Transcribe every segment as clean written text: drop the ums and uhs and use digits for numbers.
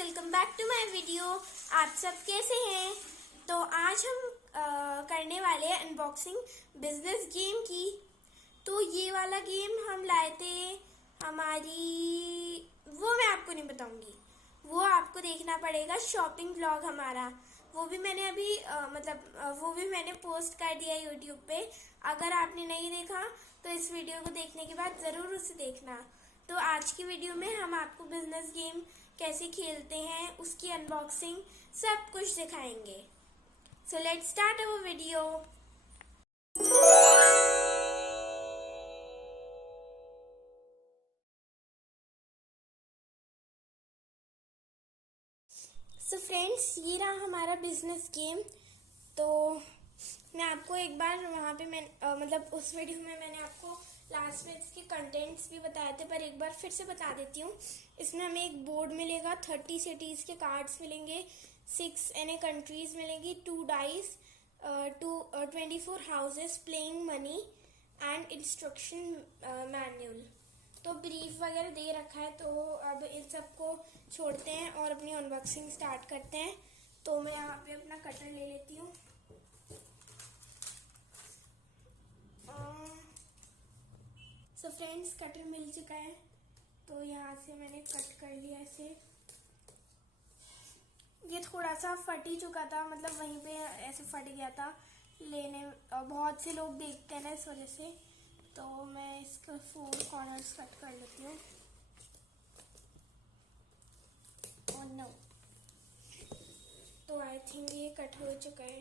Welcome back to my video. आप सब कैसे हैं? तो आज हम करने वाले हैं अनबॉक्सिंग बिजनेस गेम की। तो ये वाला गेम हम लाए थे वो मैं आपको नहीं बताऊंगी, वो आपको देखना पड़ेगा शॉपिंग व्लॉग हमारा। वो भी मैंने अभी वो भी मैंने पोस्ट कर दिया यूट्यूब पे। अगर आपने नहीं देखा तो इस वीडियो को देखने के बाद ज़रूर उसे देखना। तो आज की वीडियो में हम आपको बिजनेस गेम कैसे खेलते हैं उसकी अनबॉक्सिंग सब कुछ दिखाएंगे। So let's start our video. So friends, ये रहा हमारा बिजनेस गेम। तो मैं आपको एक बार वहाँ पे उस वीडियो में मैंने आपको लास्ट में इसके कंटेंट्स भी बताए थे, पर एक बार फिर से बता देती हूँ। इसमें हमें एक बोर्ड मिलेगा, 30 सिटीज़ के कार्ड्स मिलेंगे, 6 कंट्रीज मिलेंगी, 2 dice, 24 houses, playing money and instruction manual. तो ब्रीफ वगैरह दे रखा है। तो अब इन सबको छोड़ते हैं और अपनी अनबॉक्सिंग स्टार्ट करते हैं। तो मैं यहाँ पे अपना कटर ले लेती हूँ। सो फ्रेंड्स, कटर मिल चुका है। तो यहाँ से मैंने कट कर लिया इसे। ये थोड़ा सा फट ही चुका था, मतलब वहीं पे ऐसे फट गया था लेने। बहुत से लोग देखते हैं ना, इस वजह से। तो मैं इसका 4 कॉर्नर्स कट कर लेती हूँ। Oh no. तो आई थिंक ये कट हो चुका है।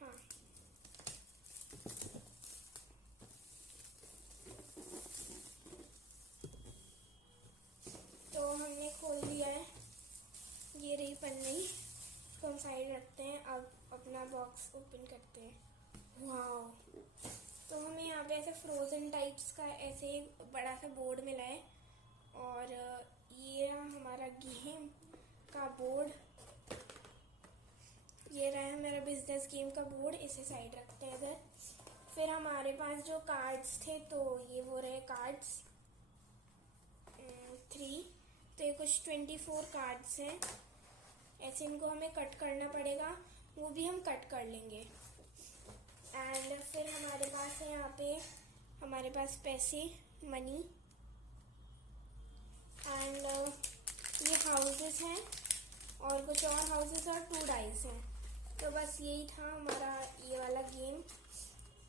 हाँ, तो हमने खोल लिया है। ये रही पन्नी, इसको हम साइड रखते हैं। अब अपना बॉक्स ओपन करते हैं। वाओ! तो हमें यहाँ पे ऐसे फ्रोजन टाइप्स का ऐसे बड़ा सा बोर्ड मिला है। और ये रहा हमारा गेम का बोर्ड। ये रहा हमारा बिजनेस गेम का बोर्ड। इसे साइड रखते हैं इधर। फिर हमारे पास जो कार्ड्स थे, तो ये वो रहे कार्ड्स 3। तो ये कुछ 24 कार्ड्स हैं। ऐसे इनको हमें कट करना पड़ेगा, वो भी हम कट कर लेंगे। एंड फिर हमारे पास है यहाँ पे हमारे पास पैसे, मनी, एंड ये हाउसेस हैं और कुछ और हाउसेस और 2 डाइस हैं। तो बस यही था हमारा ये वाला गेम।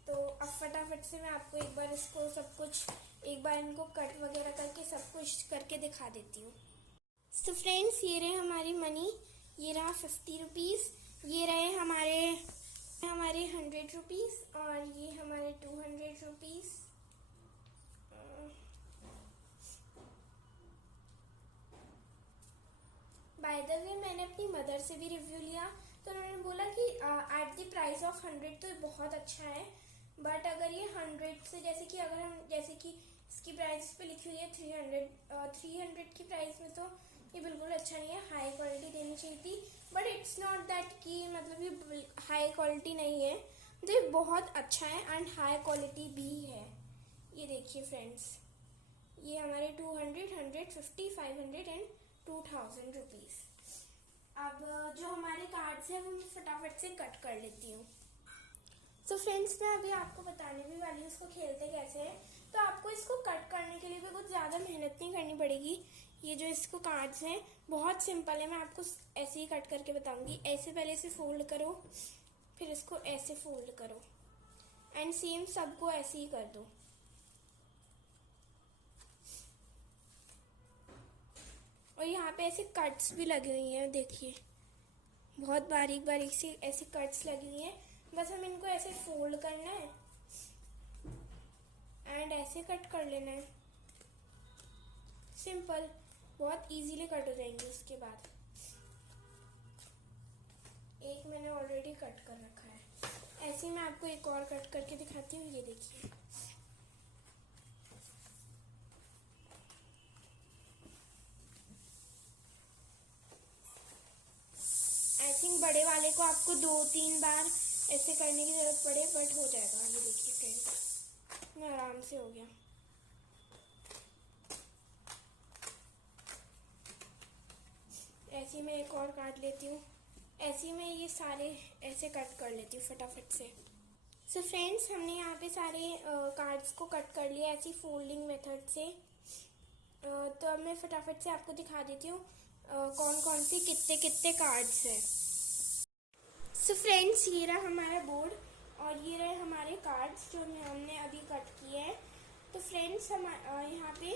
तो अब फटाफट से मैं आपको एक बार इसको सब कुछ एक बार इनको कट वगैरह करके सब कुछ करके दिखा देती हूँ। तो फ्रेंड्स, ये रहे हमारी मनी। ये रहा 50 रुपीज़। ये रहे हमारे 100 रुपीज़ और ये हमारे 200 रुपीज़। बाय द वे, मैंने अपनी मदर से भी रिव्यू लिया, तो उन्होंने बोला कि एट द प्राइस ऑफ 100 तो ये बहुत अच्छा है। बट अगर ये 100 से जैसे कि इसकी प्राइस पे लिखी हुई है 300 की प्राइस में, तो ये बिल्कुल अच्छा नहीं है। हाई क्वालिटी देनी चाहिए थी। बट इट्स नॉट दैट कि मतलब ये हाई क्वालिटी नहीं है, तो ये बहुत अच्छा है एंड हाई क्वालिटी भी है। ये देखिए फ्रेंड्स, ये हमारे 200, 150, 500 एंड 2000 रुपीज़। अब जो हमारे कार्ड्स हैं वो मैं फटाफट से कट कर लेती हूँ। तो फ्रेंड्स, मैं अभी आपको बताने भी वाली हूँ इसको खेलते कैसे हैं। तो आपको इसको कट करने के लिए भी कुछ ज़्यादा मेहनत नहीं करनी पड़ेगी। ये जो इसको कार्ड्स हैं बहुत सिंपल है, मैं आपको ऐसे ही कट करके बताऊंगी। ऐसे पहले इसे फोल्ड करो, फिर इसको ऐसे फोल्ड करो एंड सेम सबको ऐसे ही कर दो। और यहाँ पे ऐसे कट्स भी लगी हुई हैं, देखिए बहुत बारीक बारीक सी ऐसे कट्स लगी हुई हैं। बस हम इनको ऐसे फोल्ड करना है एंड ऐसे कट कर लेना है। सिंपल, बहुत इजीली कट हो जाएंगे। उसके बाद एक मैंने ऑलरेडी कट कर रखा है। ऐसे ही मैं आपको एक और कट करके दिखाती हूँ। ये देखिए, आई थिंक बड़े वाले को आपको 2-3 बार ऐसे करने की जरूरत पड़े, बट हो जाएगा। ये देखिए फ्रेंड्स, मैं आराम से हो गया। ऐसे ही मैं एक और काट लेती हूँ। ऐसे ही मैं ये सारे ऐसे कट कर लेती हूँ फटाफट से। सो फ्रेंड्स, हमने यहाँ पे सारे कार्ड्स को कट कर लिया ऐसी फोल्डिंग मेथड से। तो अब मैं फटाफट से आपको दिखा देती हूँ कौन कौन सी कितने कितने कार्ड्स हैं। सो फ्रेंड्स, ये रहा हमारा बोर्ड और ये रहे हमारे कार्ड्स जो हमने अभी कट किए हैं। तो फ्रेंड्स, हम यहाँ पे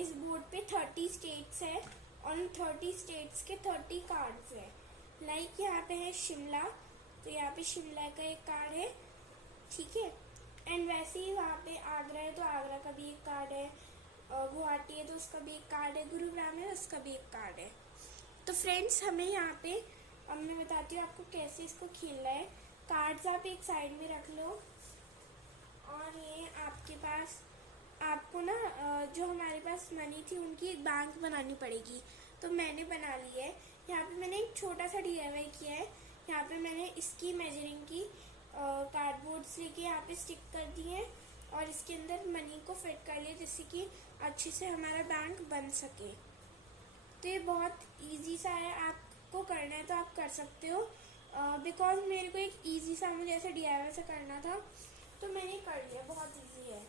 इस बोर्ड पे 30 स्टेट्स है और 30 स्टेट्स के 30 कार्ड्स है। लाइक यहाँ पे है शिमला, तो यहाँ पे शिमला का एक कार्ड है, ठीक है। एंड वैसे ही वहाँ पे आगरा है तो आगरा का भी एक कार्ड है, गुवाहाटी है तो उसका भी एक कार्ड है, गुरुग्राम है उसका भी एक कार्ड है। तो फ्रेंड्स, हमें यहाँ पे अब मैं बताती हूँ आपको कैसे इसको खेलना है। कार्ड्स आप एक साइड में रख लो और ये आपके पास आपको ना जो हमारे पास मनी थी उनकी एक बैंक बनानी पड़ेगी। तो मैंने बना ली है। यहाँ पे मैंने एक छोटा सा DIY किया है। यहाँ पे मैंने इसकी मेजरिंग की कार्डबोर्ड्स लेके यहाँ पे स्टिक कर दिए हैं और इसके अंदर मनी को फिट कर लिया जिससे कि अच्छे से हमारा बैंक बन सके। तो ये बहुत इजी सा है, आपको करना है तो आप कर सकते हो। बिकॉज मेरे को एक इजी सा मुझे ऐसे DIY से करना था तो मैंने कर लिया, बहुत इजी है।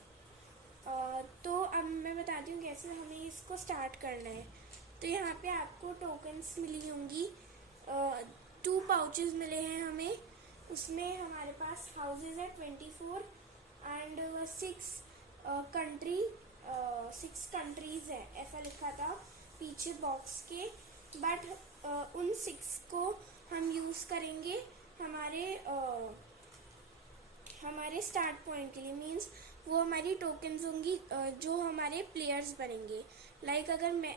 तो अब मैं बताती हूँ कैसे हमें इसको स्टार्ट करना है। तो यहाँ पे आपको टोकन्स मिली होंगी, 2 पाउचेस मिले हैं हमें। उसमें हमारे पास हाउसेज है 24 एंड 6 कंट्रीज है, ऐसा लिखा था पीछे बॉक्स के। बट उन 6 को हम यूज़ करेंगे हमारे स्टार्ट पॉइंट के लिए। मींस वो हमारी टोकन्स होंगी जो हमारे प्लेयर्स बनेंगे। लाइक अगर मैं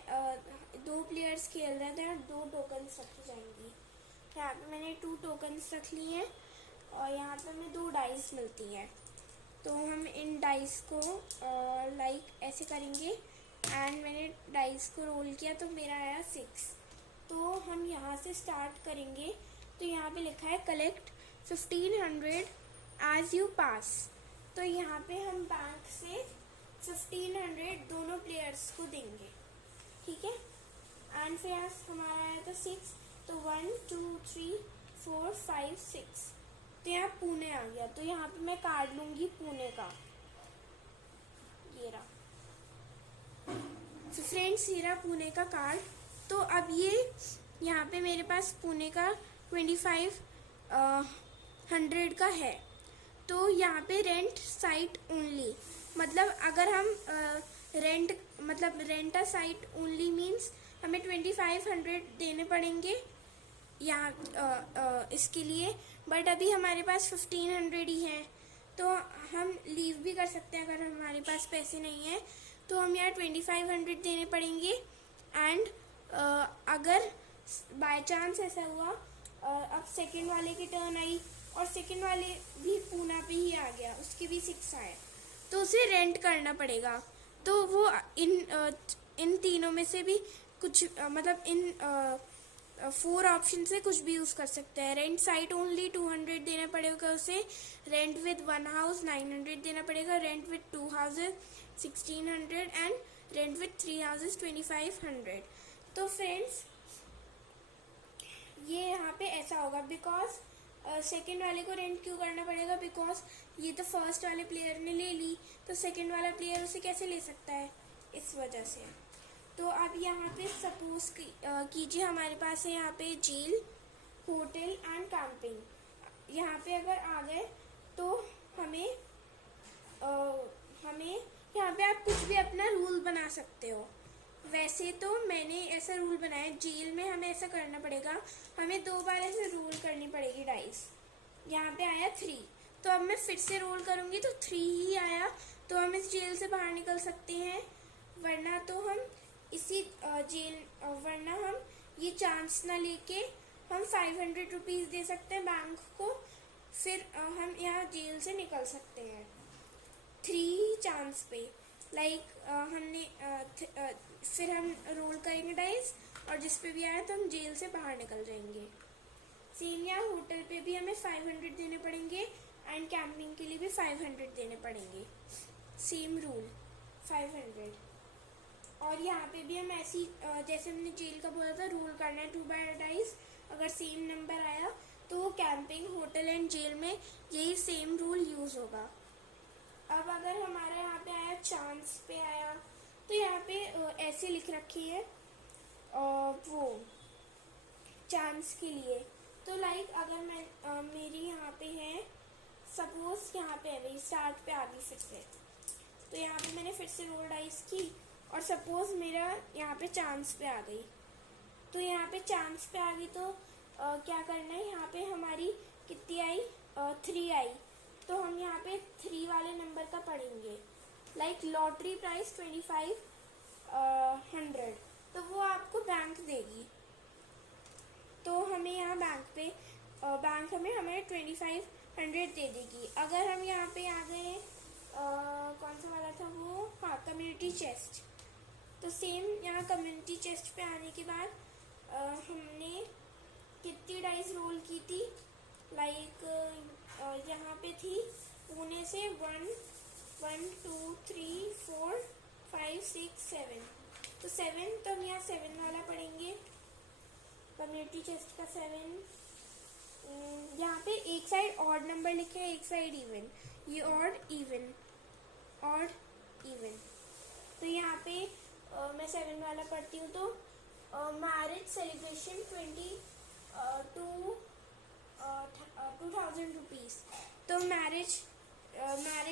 2 प्लेयर्स खेल रहे थे 2 टोकन्स रखी जाएंगी। यहाँ पे मैंने 2 टोकन्स रख लिए हैं और यहाँ पे हमें 2 डाइस मिलती हैं। तो हम इन डाइस को लाइक ऐसे करेंगे एंड मैंने डाइस को रोल किया तो मेरा आया 6। तो हम यहाँ से स्टार्ट करेंगे। तो यहाँ पे लिखा है कलेक्ट 1500 एज यू पास। तो यहाँ पे हम बैंक से 1500 दोनों प्लेयर्स को देंगे, ठीक है। एंड फिर हमारा आया था 6, तो 1 2 3 4 5 6। तो यहाँ पुणे आ गया। तो यहाँ पे मैं कार्ड लूंगी पुणे का, ये रहा। तो फ्रेंड्स, ये रहा पुणे का कार्ड। तो अब ये यहाँ पे मेरे पास पुणे का 2500 का है। तो यहाँ पे रेंट साइट ओनली, मतलब अगर हम rent a site only means हमें 2500 देने पड़ेंगे यहाँ इसके लिए। बट अभी हमारे पास 1500 ही है तो हम लीव भी कर सकते हैं अगर हमारे पास पैसे नहीं है। तो हम यहाँ 2500 देने पड़ेंगे। एंड अगर बाय चांस ऐसा हुआ अब सेकंड वाले की टर्न आई और सेकंड वाले भी पूना पे ही आ गया, उसके भी 6 आए, तो उसे रेंट करना पड़ेगा। तो वो इन तीनों में से भी कुछ मतलब इन 4 ऑप्शन से कुछ भी यूज़ कर सकते हैं। रेंट साइट ओनली 200 देना पड़ेगा उसे, रेंट विद 1 हाउस 900 देना पड़ेगा, rent with 2 houses 1600 and rent with 3 houses 2500। तो फ्रेंड्स, ये यहाँ पे ऐसा होगा बिकॉज सेकेंड वाले को रेंट क्यों करना पड़ेगा, बिकॉज ये तो फर्स्ट वाले प्लेयर ने ले ली तो सेकेंड वाला प्लेयर उसे कैसे ले सकता है, इस वजह से। तो अब यहाँ पे सपोज कीजिए हमारे पास है यहाँ पे जेल, होटल एंड कैंपिंग। यहाँ पे अगर आ गए तो हमें यहाँ पे आप कुछ भी अपना रूल बना सकते हो। वैसे तो मैंने ऐसा रूल बनाया, जेल में हमें ऐसा करना पड़ेगा, हमें 2 बार ऐसे रोल करनी पड़ेगी डाइस। यहाँ पे आया 3, तो अब मैं फिर से रोल करूँगी तो 3 ही आया, तो हम इस जेल से बाहर निकल सकते हैं। वरना तो हम वरना हम ये चांस ना लेके हम 500 रुपीज़ दे सकते हैं बैंक को, फिर हम यहाँ जेल से निकल सकते हैं 3 चांस पे। लाइक फिर हम रोल करेंगे डाइस और जिस पे भी आया तो हम जेल से बाहर निकल जाएंगे। सेम यहाँ होटल पे भी हमें 500 देने पड़ेंगे एंड कैंपिंग के लिए भी 500 देने पड़ेंगे। Same rule 500। और यहाँ पे भी हम ऐसी जैसे हमने जेल का बोला था रूल करना है 2 बाय डाइस, अगर सेम नंबर आया तो वो कैंपिंग, होटल एंड जेल में यही सेम रूल यूज़ होगा। अब अगर हमारा यहाँ पे आया चांस पे आया तो यहाँ पे ऐसे लिख रखी है वो चांस के लिए। तो लाइक अगर मैं मेरी यहाँ पे है सपोज यहाँ पे है भाई स्टार्ट पे आ गई फिर से, तो यहाँ पे मैंने फिर से रोल डाइस की और सपोज मेरा यहाँ पे चांस पे आ गई। तो यहाँ पे चांस पे आ गई तो क्या करना है, यहाँ पे हमारी कितनी आई 3 आई, तो हम यहाँ पे 3 वाले नंबर का पढ़ेंगे। लाइक लॉटरी प्राइस 2500, तो वो आपको बैंक देगी। तो हमें यहाँ बैंक हमें 2500 दे देगी। अगर हम यहाँ पे आ गए कौन सा वाला था वो, हाँ कम्युनिटी चेस्ट, तो सेम यहाँ कम्युनिटी चेस्ट पे आने के बाद हमने कितनी डाइस रोल की थी, लाइक यहाँ पे थी पुणे से 1 2 3 4 5 6 7, तो 7, तो हम यहाँ 7 वाला पढ़ेंगे कम्युनिटी चेस्ट का 7। यहाँ पे एक साइड ऑड नंबर लिखे हैं, एक साइड इवन, ये ऑड इवन, ऑड इवन। तो यहाँ पे मैं 7 वाला पढ़ती हूँ। तो मैरिज सेलिब्रेशन 2000 रुपीज़, तो मैरिज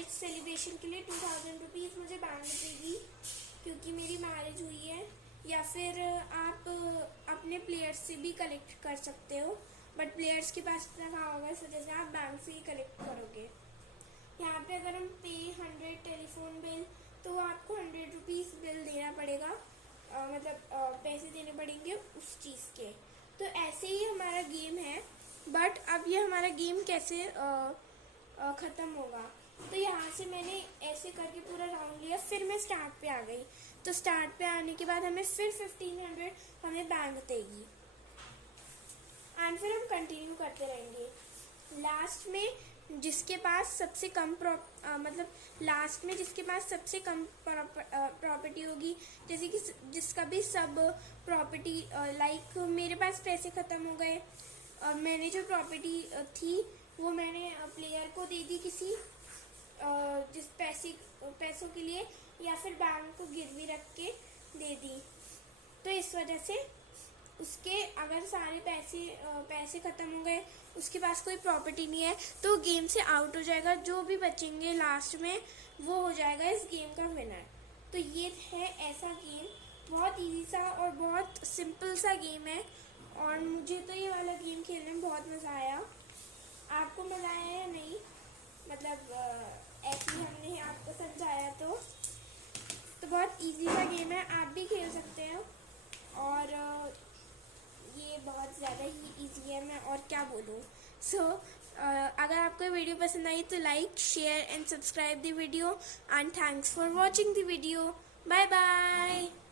सेलिब्रेशन के लिए 2000 रुपीज़ मुझे बैंक देगी क्योंकि मेरी मैरिज हुई है। या फिर आप अपने प्लेयर्स से भी कलेक्ट कर सकते हो, बट प्लेयर्स के पास इतना कहाँ होगा, इस वजह से आप बैंक से ही कलेक्ट करोगे। यहाँ पे अगर हम पे 100 टेलीफोन बिल, तो आपको 100 रुपीज़ बिल देना पड़ेगा, मतलब पैसे देने पड़ेंगे उस चीज़ के। तो ऐसे ही हमारा गेम है, बट अब ये हमारा गेम कैसे ख़त्म होगा, तो यहाँ से मैंने ऐसे करके पूरा राउंड लिया, फिर मैं स्टार्ट पे आ गई। तो स्टार्ट पे आने के बाद हमें फिर 1500 हमें बैंक देगी एंड फिर हम कंटिन्यू करते रहेंगे। लास्ट में जिसके पास सबसे कम लास्ट में जिसके पास सबसे कम प्रॉपर्टी होगी, जैसे कि जिसका भी सब प्रॉपर्टी, लाइक मेरे पास पैसे ख़त्म हो गए, मैंने जो प्रॉपर्टी थी वो मैंने प्लेयर को दे दी किसी जिस पैसों के लिए, या फिर बैंक को गिरवी रख के दे दी। तो इस वजह से उसके अगर सारे पैसे ख़त्म हो गए, उसके पास कोई प्रॉपर्टी नहीं है, तो गेम से आउट हो जाएगा। जो भी बचेंगे लास्ट में वो हो जाएगा इस गेम का विनर। तो ये है ऐसा गेम, बहुत इजी सा और बहुत सिंपल सा गेम है, और मुझे तो ये वाला गेम खेलने में बहुत मज़ा आया। आपको मज़ा आया या नहीं, मतलब ऐसे ही हमने आपको समझाया तो बहुत इजी सा गेम है, आप भी खेल सकते हो, और ये बहुत ज़्यादा ही इजी है, मैं और क्या बोलूँ। अगर आपको वीडियो पसंद आई तो like, share and subscribe the video, and thanks for watching the video. Bye bye.